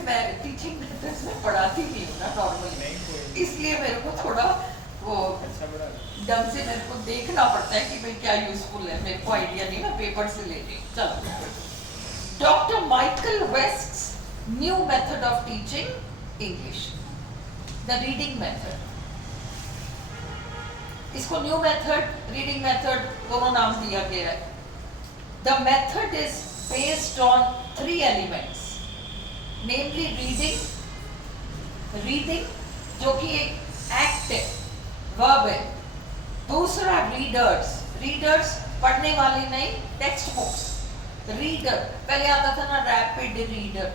मैं teaching methods में पढ़ाती नहीं हूँ ना नॉर्मली, इसलिए मेरे को थोड़ा वो ढंग से मेरे को देखना पड़ता है कि भाई क्या यूजफुल है, मेरे को आइडिया नहीं, मैं पेपर से ले रही हूँ। चलो, doctor Michael West new method of teaching English, the reading method. इसको न्यू मेथड, रीडिंग मेथड दोनों नाम दिया गया है। The method is based on 3 elements, namely reading जो कि एक एक्ट है, वर्ब है। दूसरा रीडर्स पढ़ने वाले नहीं, टेक्स्ट बुक्स। रीडर पहले आता था ना, रैपिड रीडर,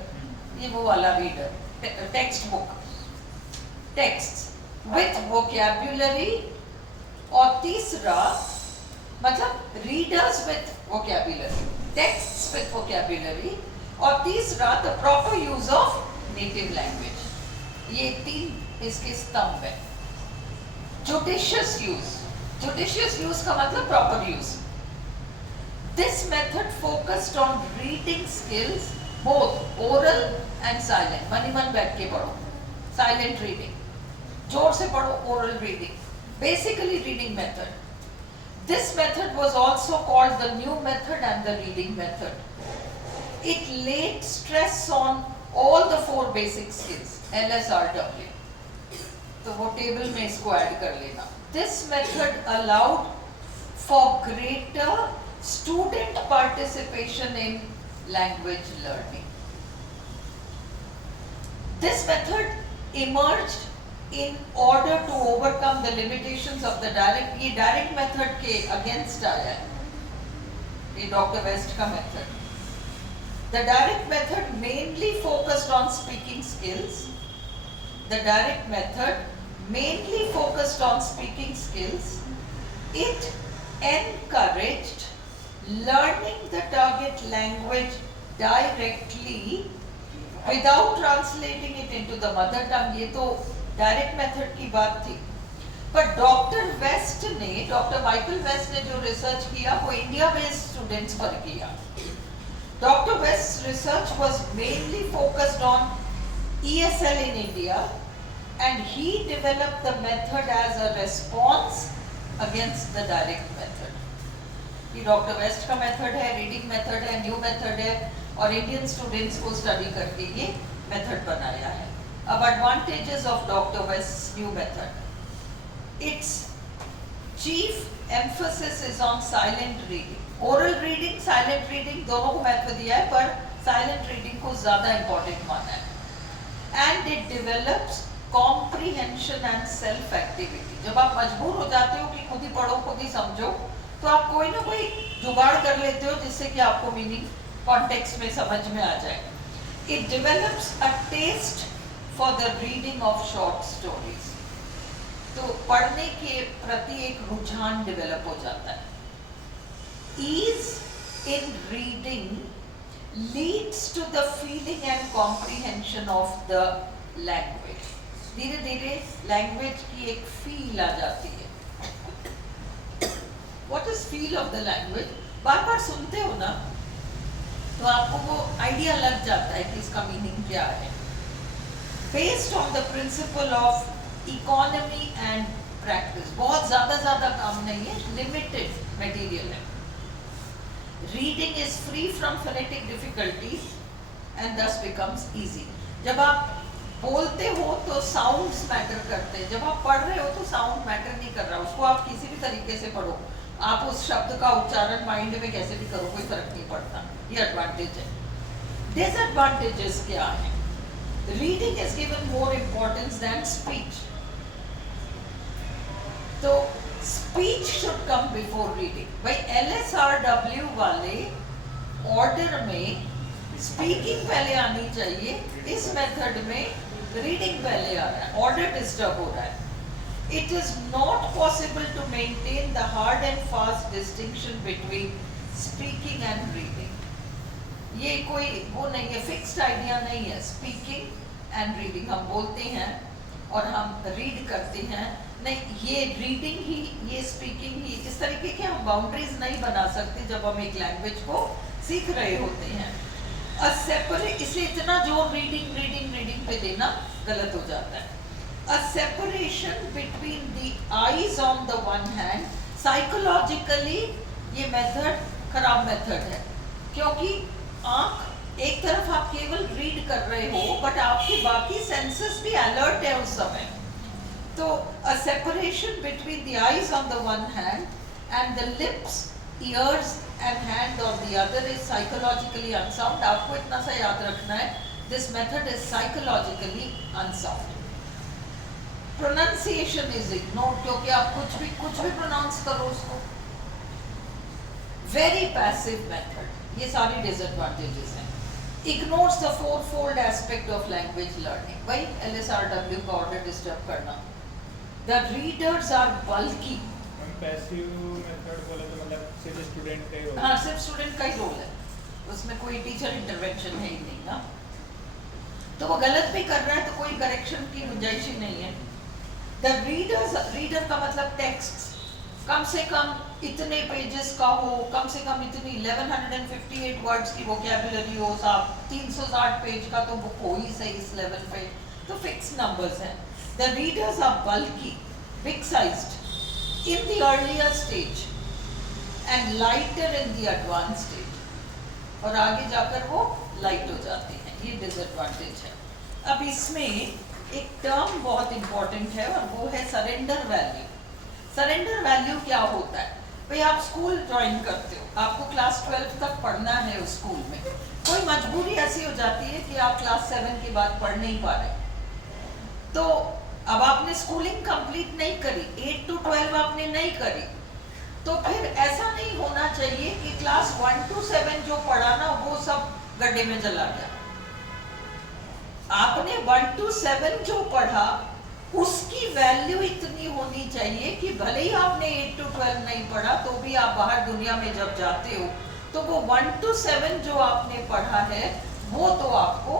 ये वो वाला reader. Text book, text with vocabulary. और तीसरा मतलब readers with vocabulary, texts with vocabulary. और तीसरा the proper use of native language. ये 3 इसके स्तंभ है। जुडिशियस यूज का मतलब proper use. This method focused on reading skills both oral and silent. मन ही मन बैठ के पढ़ो, साइलेंट रीडिंग, जोर से पढ़ो, oral reading, basically reading method. This method was also called the new method and the reading method. It laid stress on all the 4 basic skills, LSRW. तो वो टेबल में इसको ऐड कर लेना। This method allowed for greater student participation in language learning. This method emerged in order to overcome the limitations of the direct। ये direct method के against आया है, ये डॉक्टर वेस्ट का method. The direct method mainly focused on speaking skills. The direct method mainly focused on speaking skills. It encouraged learning the target language directly without translating it into the mother tongue। ये तो direct method की बात थी। पर doctor Michael waste ने जो research किया वो इंडिया बेस्ड स्टूडेंट्स पर किया। Doctor West research was mainly focused on ESL in India and he developed the method as a response against the direct method। ये डॉक्टर वेस्ट का method है, reading method है, new method है, और Indian students को study करके ये method बनाया है। अब advantages of Dr. West's new method. Its chief emphasis is on silent reading. Oral reading, silent reading दोनों को महत्व दिया है, पर silent reading को ज़्यादा important माना है। And it develops comprehension and self activity। जब आप मजबूर हो जाते हो कि खुद ही पढ़ो, खुद ही समझो, तो आप कोई ना कोई जुगाड़ कर लेते हो जिससे कि आपको मीनिंग कॉन्टेक्स्ट में समझ में आ जाए। It develops a taste for the reading of short stories। तो पढ़ने के प्रति एक रुझान डेवलप हो जाता है। Ease in reading leads to the feeling and comprehension of the language। धीरे धीरे लैंग्वेज की एक फील आ जाती है। What is feel of the language? बार बार सुनते हो ना, तो आपको वो आइडिया लग जाता है कि इसका मीनिंग क्या है। Based on the principle of economy and practice, बहुत ज़्यादा काम नहीं है, limited material है। Reading is free from phonetic difficulties and thus becomes easy। जब आप बोलते हो तो साउंड्स मैटर करते हैं, जब आप पढ़ रहे हो तो साउंड मैटर नहीं कर रहा, उसको आप किसी भी तरीके से पढ़ो, आप उस शब्द का उच्चारण माइंड में कैसे भी करो, कोई फर्क नहीं पड़ता। ये एडवांटेज है। डिसएडवांटेजेस क्या है? Reading is given more importance than speech। तो speech should come before reading। भाई LSRW वाले ऑर्डर में स्पीकिंग पहले आनी चाहिए, इस मेथड में रीडिंग पहले आ रहा है, ऑर्डर डिस्टर्ब हो रहा है। It is not possible to maintain the hard and fast distinction between speaking and reading। ये कोई वो नहीं है, फिक्स्ड आइडिया नहीं है। स्पीकिंग एंड रीडिंग, हम बोलते हैं और हम रीड करते हैं, नहीं, ये रीडिंग ही, ये स्पीकिंग ही, इस तरीके के हम बाउंड्रीज नहीं बना सकते जब हम एक लैंग्वेज को सीख रहे होते हैं। इसलिए इतना जोर रीडिंग पे देना गलत हो जाता है. A separation between the eyes on the one hand, psychologically ये मेथड खराब मेथड है, क्योंकि आंख एक तरफ आप केवल रीड कर रहे हो बट आपके बाकी सेंसेस भी अलर्ट है उस समय. तो a separation between the eyes on the one hand and the lips, ears and hand on the other is psychologically unsound. आपको इतना सा याद रखना है, this method is psychologically unsound. Pronunciation is ignored, क्योंकि आप कुछ भी pronounce करो उसको. Very passive method, ये सारी disadvantages हैं. Ignores the fourfold aspect of language learning. वही LSRW का order disturb करना. The readers are bulky. Passive method बोले तो मतलब सिर्फ स्टूडेंट का ही रोल. हाँ, सिर्फ स्टूडेंट का ही रोल है, उसमें कोई टीचर इंटरवेंशन है ही नहीं ना. तो वो गलत भी कर रहा है तो कोई करेक्शन की गुंजाइश ही नहीं है. The रीडर का मतलब टेक्स्ट कम से कम इतने पेजेस का हो, कम से कम इतनी 1158 वर्ड्स की वोकैबुलरी हो. साहब 360 पेज का तो बुक हो ही सही इस लेवल पे, तो फिक्स नंबर्स हैं. The readers are bulky, big sized in the earlier stage and lighter in the advanced stage. और आगे जाकर वो लाइट हो जाते हैं, ये डिसएडवांटेज है. अब इसमें एक टर्म बहुत इंपॉर्टेंट है और वो है सरेंडर वैल्यू. सरेंडर वैल्यू क्या होता है? भाई आप स्कूल ज्वाइन करते हो, आपको क्लास 12 तक पढ़ना है उस स्कूल में. कोई मजबूरी ऐसी हो जाती है कि आप क्लास 7 के बाद पढ़ नहीं पा रहे, तो अब आपने स्कूलिंग कंप्लीट नहीं करी, 8 to 12 आपने नहीं करी, तो फिर ऐसा नहीं होना चाहिए कि क्लास 1 to 7 जो पढ़ा ना वो सब गड्ढे में चला गया. आपने 1 to 7 जो पढ़ा उसकी वैल्यू इतनी होनी चाहिए कि भले ही आपने 8 to 12 नहीं पढ़ा तो भी आप बाहर दुनिया में जब जाते हो तो वो 1 to 7 जो आपने पढ़ा है वो तो आपको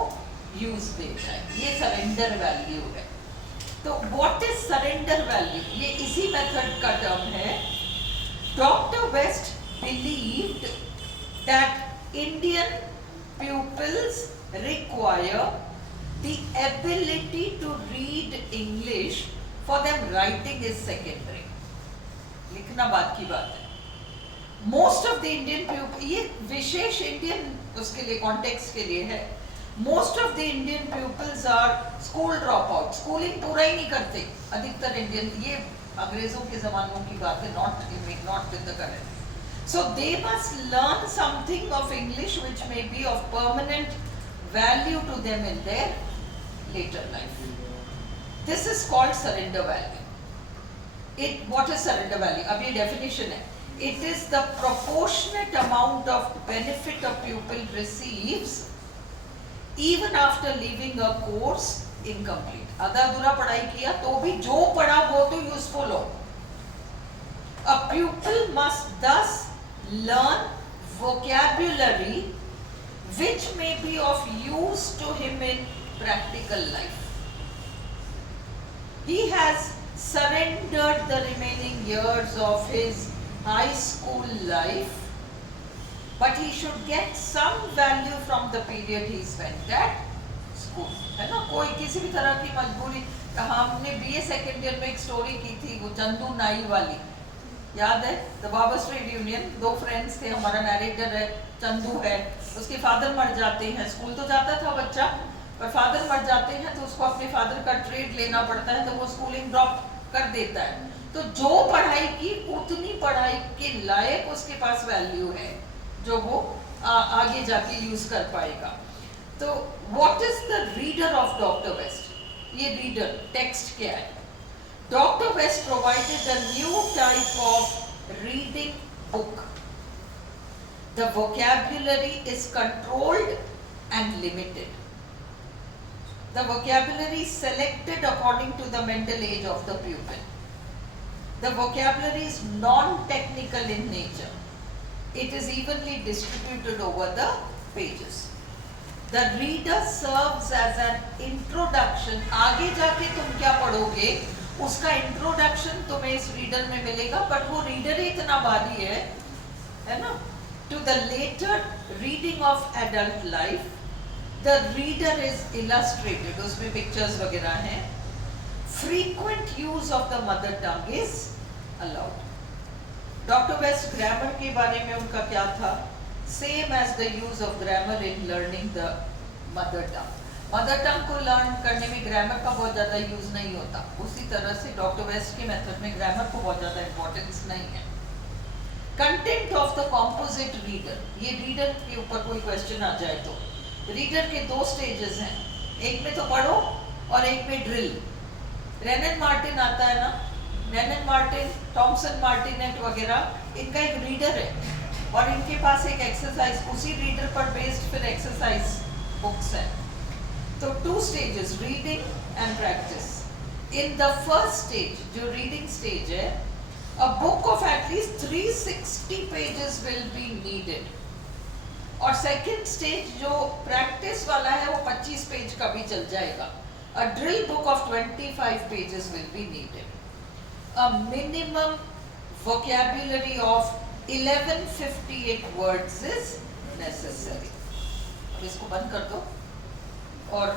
यूज देता है. ये सरेंडर वैल्यू है. तो व्हाट इज सरेंडर वैल्यू? ये इसी मेथड का टर्म है. Doctor West believed that Indian pupils require the ability to read English. For them writing is secondary. लिखना बात की बात है. Most of the Indian pupils, ये विशेष इंडियन उसके लिए कॉन्टेक्स्ट के लिए है. Most of the Indian pupils are school dropout. Schooling पूरा ही नहीं करते अधिकतर इंडियन. ये अंग्रेजों के जमानों की बात है, not with the current. So they must learn something of English which may be of permanent value to them in their later life. This is called surrender value. What is surrender value? अब ये definition है. It is the proportionate amount of benefit a pupil receives even after leaving a course incomplete. आधा अधूरा पढ़ाई किया तो भी जो पढ़ा वो तो useful हो. A pupil must thus learn vocabulary which may be of use to him in practical life. He has surrendered the remaining years of his high school life, but he should get some value from the period he spent at school. है ना, कोई किसी भी तरह की मजबूरी. हमने BA second year में एक स्टोरी की थी, वो चंदू नाई वाली, याद है? The barber street union. 2 friends थे, हमारा नरेटर है चंदू है, उसके फादर मर जाते हैं. स्कूल तो जाता था बच्चा, पर फादर मर जाते हैं तो उसको अपने फादर का ट्रेड लेना पड़ता है, तो वो स्कूलिंग ड्रॉप कर देता है. तो जो पढ़ाई की उतनी पढ़ाई के लायक उसके पास वैल्यू है जो वो आगे जाके यूज कर पाएगा. तो what is the reader of doctor West? ये रीडर टेक्स्ट क्या है? Doctor West provided a new type of reading book. The vocabulary is controlled and limited. The vocabulary is selected according to the mental age of the pupil. The vocabulary is non-technical in nature. It is evenly distributed over the pages. The reader serves as an introduction. आगे जाके तुम क्या पढ़ोगे उसका introduction तुम्हें इस reader में मिलेगा, but वो reader ही इतना भारी है ना, to the later reading of adult life. The reader is illustrated, उसमें pictures वगैरह हैं. Frequent use of the mother tongue is allowed. Dr. West grammar के बारे में उनका क्या था? Same as the use of grammar in learning the mother tongue. Mother tongue को लर्न करने में ग्रामर का बहुत ज़्यादा यूज नहीं होता. उसी तरह से डॉक्टर वेस्ट के मेथड में ग्रामर को बहुत ज़्यादा इम्पोर्टेंस नहीं है. Content of the composite reader, ये रीडर के ऊपर कोई क्वेश्चन आ जाए तो रीडर के दो स्टेजेस हैं, एक में तो पढ़ो और एक में ड्रिल. रेनन मार्टिन आता है ना, रेनन मार्टिन, टॉमसन मार्टिनेट वगैरह, इनका एक रीडर है और इनके पास एक एक्सरसाइज, उसी रीडर पर बेस्ड फिर एक्सरसाइज बुक्स हैं. तो 2 stages, reading and practice. In the first stage, जो reading stage है, a book of at least 360 pages will be needed. और second stage जो practice वाला है वो 25 पेज का भी चल जाएगा. A drill book of 25 pages will be needed. A minimum vocabulary of 1158 words is necessary. अब इसको बंद कर दो और